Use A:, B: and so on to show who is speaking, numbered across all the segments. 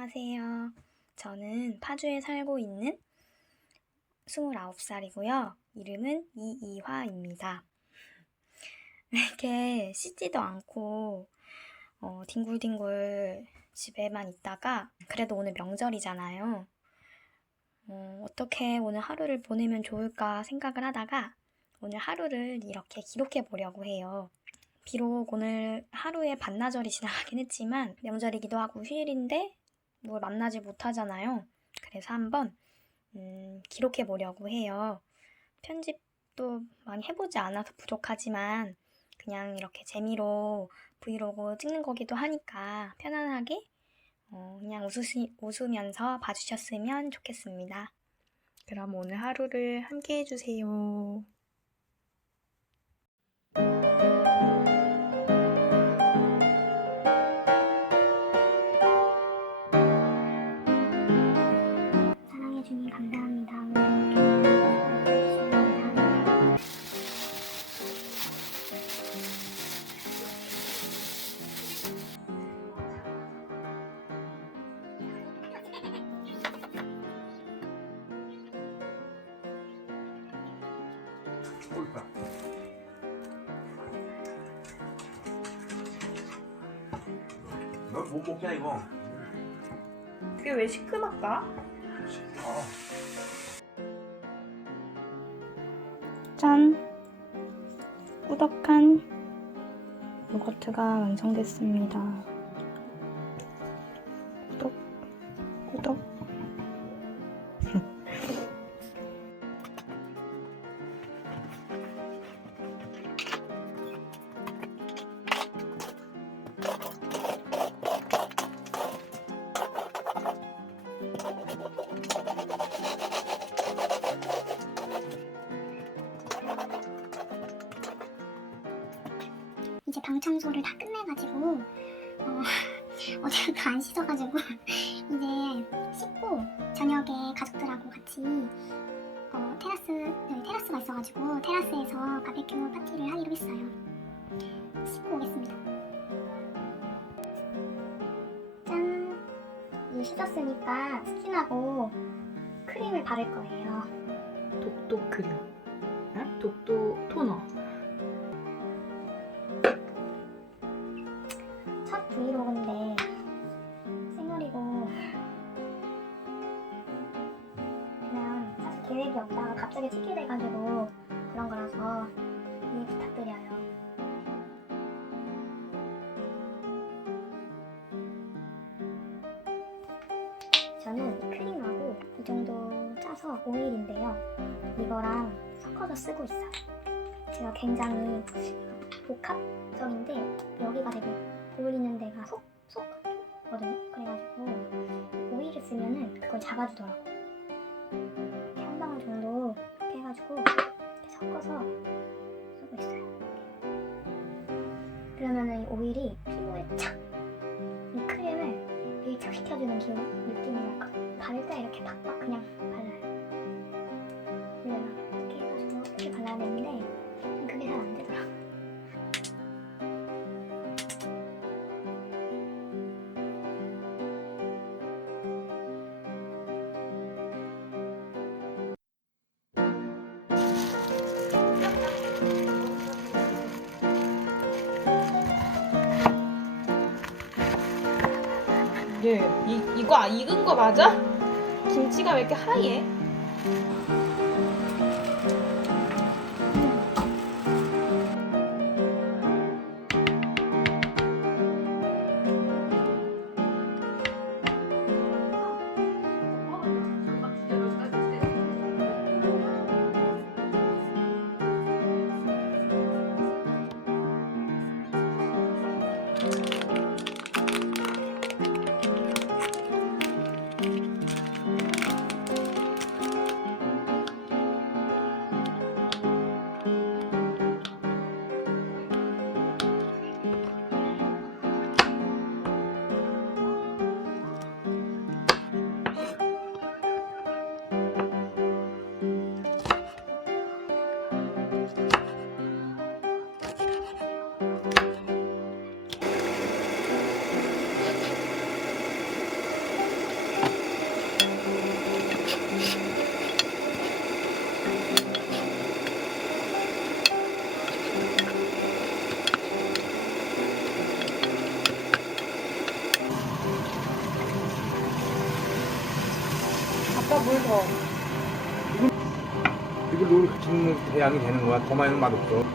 A: 안녕하세요. 저는 파주에 살고 있는 29살이고요. 이름은 이이화입니다. 이렇게 씻지도 않고 어, 뒹굴뒹굴 집에만 있다가 그래도 오늘 명절이잖아요. 어, 어떻게 오늘 하루를 보내면 좋을까 생각을 하다가 오늘 하루를 이렇게 기록해 보려고 해요. 비록 오늘 하루에 반나절이 지나가긴 했지만 명절이기도 하고 휴일인데 뭘 만나지 못하잖아요. 그래서 한번 음, 기록해 보려고 해요. 편집도 많이 해보지 않아서 부족하지만 그냥 이렇게 재미로 브이로그 찍는 거기도 하니까 편안하게 어, 그냥 웃으시, 웃으면서 봐주셨으면 좋겠습니다. 그럼 오늘 하루를 함께 해주세요.
B: 꿀까? 넌못 먹냐 이거?
A: 그게 왜 시큼할까?
B: 아,
A: 짠! 꾸덕한 요거트가 완성됐습니다. 꾸덕, 꾸덕.
C: 이제 방 청소를 다 끝내가지고 어, 어제부터 안 씻어가지고 이제 씻고 저녁에 가족들하고 같이 어, 테라스 여기 테라스가 있어가지고 테라스에서 바베큐 파티를 하기로 했어요. 씻고 오겠습니다. 짠. 이제 씻었으니까 스킨하고 크림을 바를 거예요.
D: 독도 크림, 응? 독도 토너.
C: 브이로그인데 생얼이고 그냥 사실 계획이 없다가 갑자기 찍게 돼가지고 그런 거라서 이해 부탁드려요. 저는 크림하고 이 정도 짜서 오일인데요. 이거랑 섞어서 쓰고 있어요. 제가 굉장히 복합적인데 여기가 되게 어울리는 데가 속, 속거든요. 그래가지고 오일을 쓰면은 그걸 잡아주더라고. 이렇게 한 방울 정도 이렇게 해가지고 이렇게 섞어서 쓰고 있어요. 그러면은 이 오일이 피부에 착! 이 크림을 밀착시켜주는 기분, 느낌이랄까? 바를 때 이렇게 팍팍 그냥 발라요. 이렇게 해가지고 이렇게 발라야 되는데
D: 예, 이 이거 아, 익은 거 맞아? 김치가 왜 이렇게 하얘?
B: 이걸 우리 같이 먹는 대양이 되는 거야. 더 많이는 맛없어.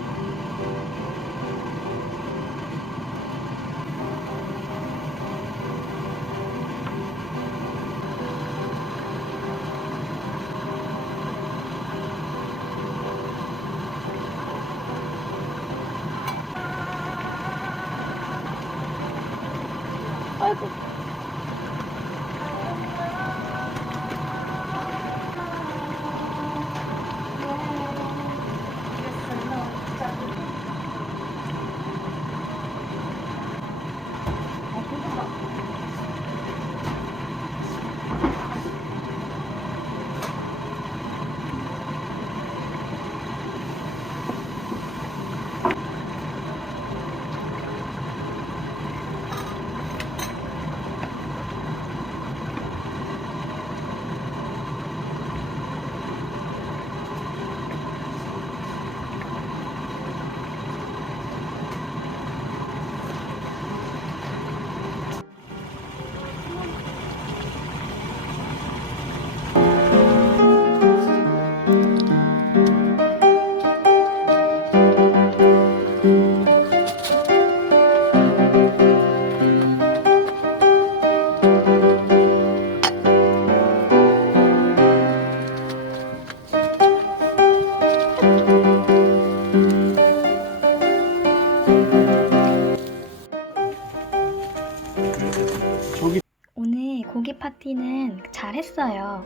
A: 잘 했어요.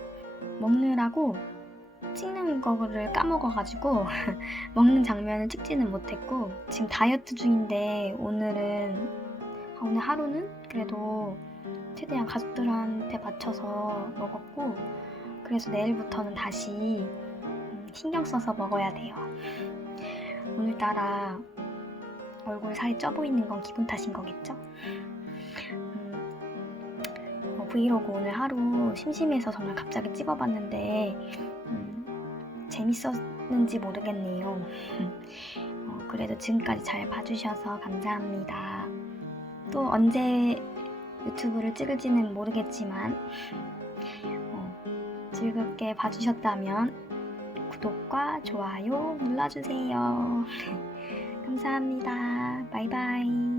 A: 먹느라고 찍는 거를 까먹어가지고 먹는 장면을 찍지는 못했고 지금 다이어트 중인데 오늘은 아, 오늘 하루는 그래도 최대한 가족들한테 맞춰서 먹었고 그래서 내일부터는 다시 음, 신경 써서 먹어야 돼요. 오늘따라 얼굴 살이 쪄 보이는 건 기분 탓인 거겠죠? 브이로그 오늘 하루 심심해서 정말 갑자기 찍어봤는데 음, 재밌었는지 모르겠네요. 어, 그래도 지금까지 잘 봐주셔서 감사합니다. 또 언제 유튜브를 찍을지는 모르겠지만 어, 즐겁게 봐주셨다면 구독과 좋아요 눌러주세요. 감사합니다. 바이바이.